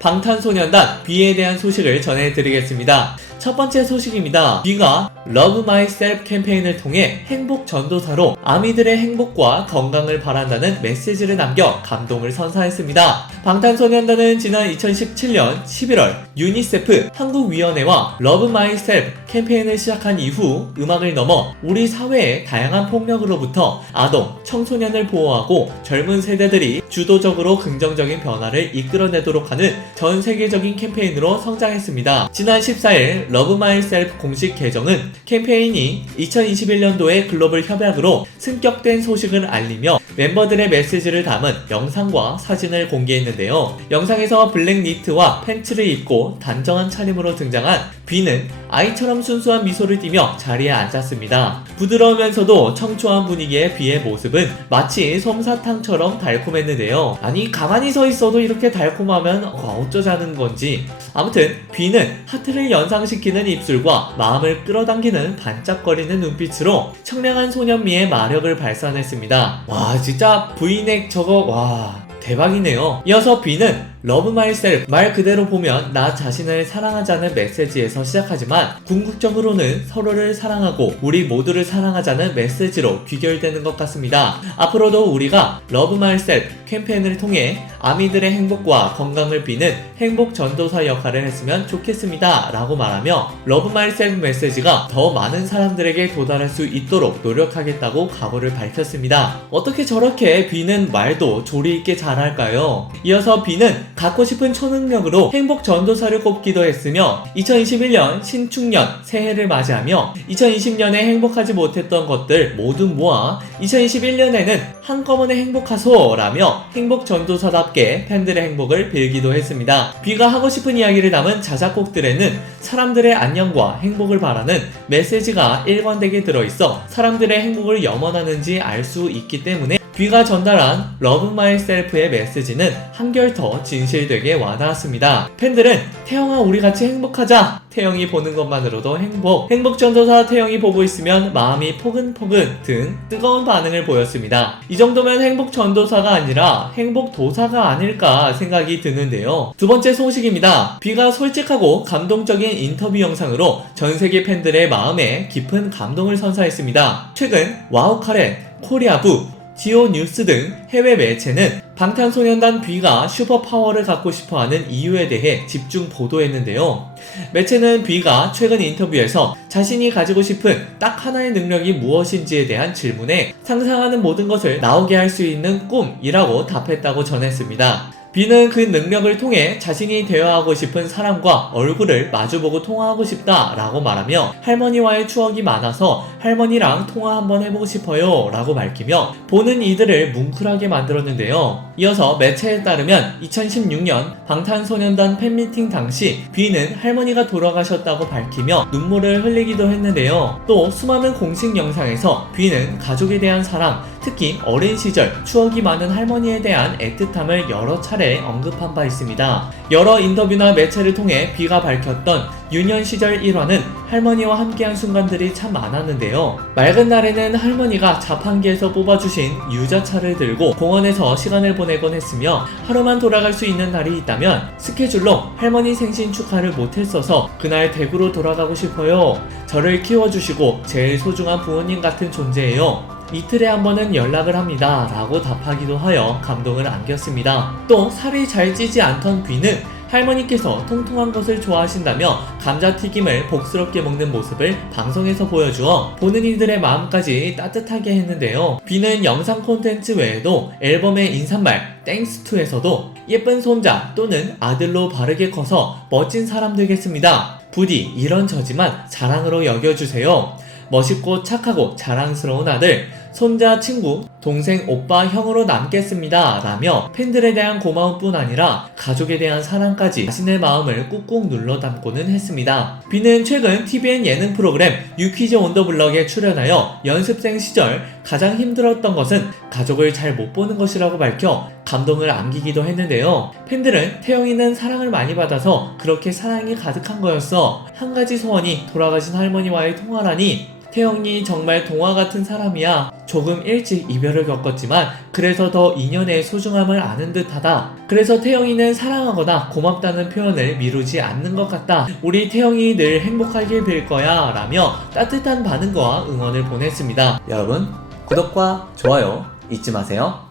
방탄소년단 B에 대한 소식을 전해드리겠습니다. 첫 번째 소식입니다. B가 Love Myself 캠페인을 통해 행복 전도사로 아미들의 행복과 건강을 바란다는 메시지를 남겨 감동을 선사했습니다. 방탄소년단은 지난 2017년 11월 유니세프 한국위원회와 Love Myself 캠페인을 시작한 이후 음악을 넘어 우리 사회의 다양한 폭력으로부터 아동, 청소년을 보호하고 젊은 세대들이 주도적으로 긍정적인 변화를 이끌어내도록 하는 전 세계적인 캠페인으로 성장했습니다. 지난 14일 러브 마이셀프 공식 계정은 캠페인이 2021년도에 글로벌 협약으로 승격된 소식을 알리며 멤버들의 메시지를 담은 영상과 사진을 공개했는데요. 영상에서 블랙 니트와 팬츠를 입고 단정한 차림으로 등장한 비는 아이처럼 순수한 미소를 띠며 자리에 앉았습니다. 부드러우면서도 청초한 분위기의 비의 모습은 마치 솜사탕처럼 달콤했는데요. 아니 가만히 서 있어도 이렇게 달콤하면 어쩌자는 건지 아무튼 비는 하트를 연상시키는 입술과 마음을 끌어당기는 반짝거리는 눈빛으로 청량한 소년미의 마력을 발산했습니다. 와 진짜 브이넥 저거 와 대박이네요. 이어서 B는 러브 마이셀프 말 그대로 보면 나 자신을 사랑하자는 메시지에서 시작하지만 궁극적으로는 서로를 사랑하고 우리 모두를 사랑하자는 메시지로 귀결되는 것 같습니다. 앞으로도 우리가 러브 마이셀프 캠페인을 통해 아미들의 행복과 건강을 비는 행복 전도사 역할을 했으면 좋겠습니다. 라고 말하며 러브 마이셀프 메시지가 더 많은 사람들에게 도달할 수 있도록 노력하겠다고 각오를 밝혔습니다. 어떻게 저렇게 비는 말도 조리 있게 잘 할까요? 이어서 비는 갖고 싶은 초능력으로 행복 전도사를 꼽기도 했으며 2021년 신축년 새해를 맞이하며 2020년에 행복하지 못했던 것들 모두 모아 2021년에는 한꺼번에 행복하소라며 행복 전도사답게 팬들의 행복을 빌기도 했습니다. 비가 하고 싶은 이야기를 담은 자작곡들에는 사람들의 안녕과 행복을 바라는 메시지가 일관되게 들어있어 사람들의 행복을 염원하는지 알 수 있기 때문에 귀가 전달한 러브 마이 셀프의 메시지는 한결 더 진실되게 와닿았습니다. 팬들은 태영아 우리 같이 행복하자. 태영이 보는 것만으로도 행복. 행복 전도사 태영이 보고 있으면 마음이 포근포근 등 뜨거운 반응을 보였습니다. 이 정도면 행복 전도사가 아니라 행복 도사가 아닐까 생각이 드는데요. 두 번째 소식입니다. 비가 솔직하고 감동적인 인터뷰 영상으로 전 세계 팬들의 마음에 깊은 감동을 선사했습니다. 최근 와우카레, 코리아부, 지오 뉴스 등 해외 매체는 방탄소년단 B가 슈퍼파워를 갖고 싶어 하는 이유에 대해 집중 보도했는데요. 매체는 B가 최근 인터뷰에서 자신이 가지고 싶은 딱 하나의 능력이 무엇인지에 대한 질문에 상상하는 모든 것을 나오게 할 수 있는 꿈이라고 답했다고 전했습니다. 비는 그 능력을 통해 자신이 대화하고 싶은 사람과 얼굴을 마주보고 통화하고 싶다 라고 말하며 할머니와의 추억이 많아서 할머니랑 통화 한번 해보고 싶어요 라고 밝히며 보는 이들을 뭉클하게 만들었는데요. 이어서 매체에 따르면 2016년 방탄소년단 팬미팅 당시 비는 할머니가 돌아가셨다고 밝히며 눈물을 흘리기도 했는데요. 또 수많은 공식 영상에서 비는 가족에 대한 사랑, 특히 어린 시절 추억이 많은 할머니에 대한 애틋함을 여러 차례 언급한 바 있습니다. 여러 인터뷰나 매체를 통해 비가 밝혔던 유년 시절 일화는 할머니와 함께한 순간들이 참 많았는데요. 맑은 날에는 할머니가 자판기에서 뽑아주신 유자차를 들고 공원에서 시간을 보내곤 했으며 하루만 돌아갈 수 있는 날이 있다면 스케줄로 할머니 생신 축하를 못했어서 그날 대구로 돌아가고 싶어요. 저를 키워주시고 제일 소중한 부모님 같은 존재예요. 이틀에 한 번은 연락을 합니다. 라고 답하기도 하여 감동을 안겼습니다. 또 살이 잘 찌지 않던 귀는 할머니께서 통통한 것을 좋아하신다며 감자튀김을 복스럽게 먹는 모습을 방송에서 보여주어 보는 이들의 마음까지 따뜻하게 했는데요. 비는 영상 콘텐츠 외에도 앨범의 인사말 땡스2에서도 예쁜 손자 또는 아들로 바르게 커서 멋진 사람 되겠습니다. 부디 이런 저지만 자랑으로 여겨주세요. 멋있고 착하고 자랑스러운 아들, 손자, 친구, 동생, 오빠, 형으로 남겠습니다. 라며 팬들에 대한 고마움 뿐 아니라 가족에 대한 사랑까지 자신의 마음을 꾹꾹 눌러 담고는 했습니다. 비는 최근 TVN 예능 프로그램 유퀴즈 온더 블럭에 출연하여 연습생 시절 가장 힘들었던 것은 가족을 잘 못 보는 것이라고 밝혀 감동을 안기기도 했는데요. 팬들은 태영이는 사랑을 많이 받아서 그렇게 사랑이 가득한 거였어. 한 가지 소원이 돌아가신 할머니와의 통화라니 태영이 정말 동화 같은 사람이야. 조금 일찍 이별을 겪었지만 그래서 더 인연의 소중함을 아는 듯하다. 그래서 태영이는 사랑하거나 고맙다는 표현을 미루지 않는 것 같다. 우리 태영이 늘 행복하길 빌 거야. 라며 따뜻한 반응과 응원을 보냈습니다. 여러분, 구독과 좋아요 잊지 마세요.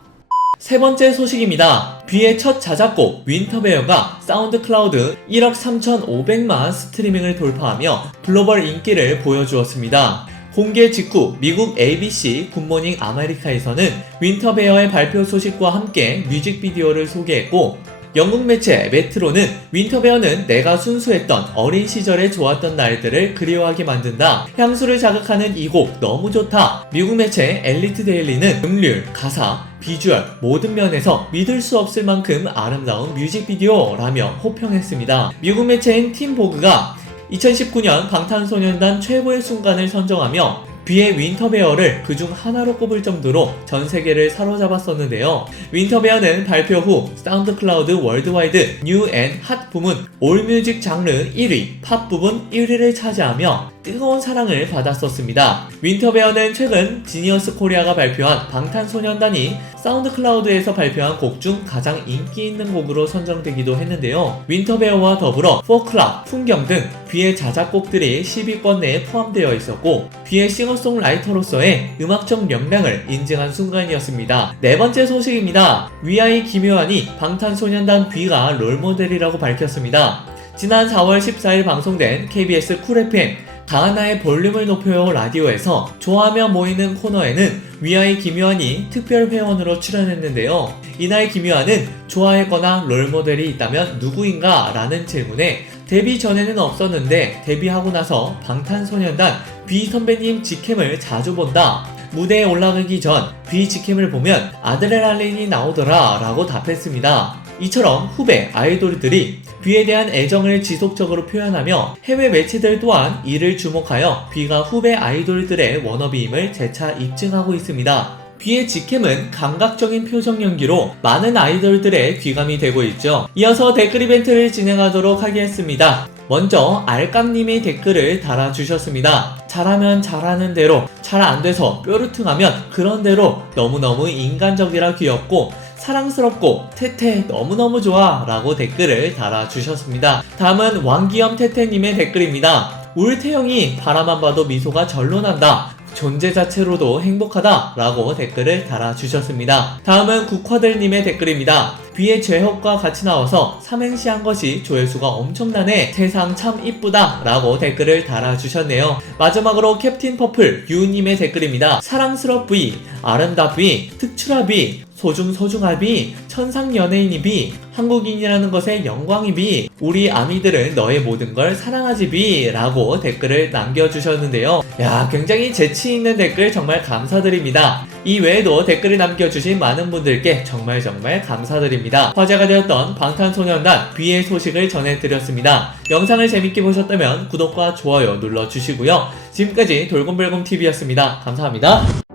세 번째 소식입니다. 뷔의 첫 자작곡 윈터베어가 사운드 클라우드 1억 3,500만 스트리밍을 돌파하며 글로벌 인기를 보여주었습니다. 공개 직후 미국 ABC 굿모닝 아메리카에서는 윈터베어의 발표 소식과 함께 뮤직비디오를 소개했고 영국 매체 메트로는 윈터베어는 내가 순수했던 어린 시절에 좋았던 날들을 그리워하게 만든다. 향수를 자극하는 이 곡 너무 좋다. 미국 매체 엘리트 데일리는 음률, 가사, 비주얼 모든 면에서 믿을 수 없을 만큼 아름다운 뮤직비디오라며 호평했습니다. 미국 매체인 팀보그가 2019년 방탄소년단 최고의 순간을 선정하며 뷔의 윈터베어를 그중 하나로 꼽을 정도로 전 세계를 사로잡았었는데요. 윈터베어는 발표 후 사운드 클라우드 월드와이드 뉴 앤 핫 부문 올뮤직 장르 1위, 팝 부분 1위를 차지하며 뜨거운 사랑을 받았었습니다. 윈터베어는 최근 지니어스 코리아가 발표한 방탄소년단이 사운드 클라우드에서 발표한 곡 중 가장 인기 있는 곡으로 선정되기도 했는데요. 윈터베어와 더불어 포클락, 풍경 등 뷔의 자작곡들이 10위권 내에 포함되어 있었고 뷔의 싱어송라이터로서의 음악적 역량을 인증한 순간이었습니다. 네 번째 소식입니다. 위아이 김효환이 방탄소년단 뷔가 롤모델이라고 밝혔습니다. 지난 4월 14일 방송된 KBS 쿨 FM 가하나의 볼륨을 높여요 라디오에서 좋아하며 모이는 코너에는 위아이 김요한이 특별 회원으로 출연했는데요. 이날 김요한은 좋아했거나 롤모델이 있다면 누구인가? 라는 질문에 데뷔 전에는 없었는데 데뷔하고 나서 방탄소년단 비 선배님 직캠을 자주 본다. 무대에 올라가기 전 비 직캠을 보면 아드레날린이 나오더라 라고 답했습니다. 이처럼 후배 아이돌들이 뷔에 대한 애정을 지속적으로 표현하며 해외 매체들 또한 이를 주목하여 뷔가 후배 아이돌들의 워너비임을 재차 입증하고 있습니다. 뷔의 직캠은 감각적인 표정 연기로 많은 아이돌들의 귀감이 되고 있죠. 이어서 댓글 이벤트를 진행하도록 하겠습니다. 먼저 알깡님이 댓글을 달아주셨습니다. 잘하면 잘하는 대로, 잘 안 돼서 뾰루퉁하면 그런 대로 너무너무 인간적이라 귀엽고 사랑스럽고 태태 너무너무 좋아 라고 댓글을 달아주셨습니다. 다음은 왕기염 태태님의 댓글입니다. 울태영이 바라만 봐도 미소가 절로 난다. 존재 자체로도 행복하다 라고 댓글을 달아주셨습니다. 다음은 국화들님의 댓글입니다. 비의 죄혁과 같이 나와서 삼행시 한 것이 조회수가 엄청나네. 세상 참 이쁘다 라고 댓글을 달아주셨네요. 마지막으로 캡틴 퍼플 유님의 댓글입니다. 사랑스럽비, 아름답비, 특출하비, 소중 소중하비, 천상 연예인이비, 한국인이라는 것에 영광이비, 우리 아미들은 너의 모든 걸 사랑하지비 라고 댓글을 남겨주셨는데요. 야, 굉장히 재치 있는 댓글 정말 감사드립니다. 이 외에도 댓글을 남겨주신 많은 분들께 정말 정말 감사드립니다. 화제가 되었던 방탄소년단 B의 소식을 전해드렸습니다. 영상을 재밌게 보셨다면 구독과 좋아요 눌러주시고요. 지금까지 돌곰별곰TV였습니다. 감사합니다.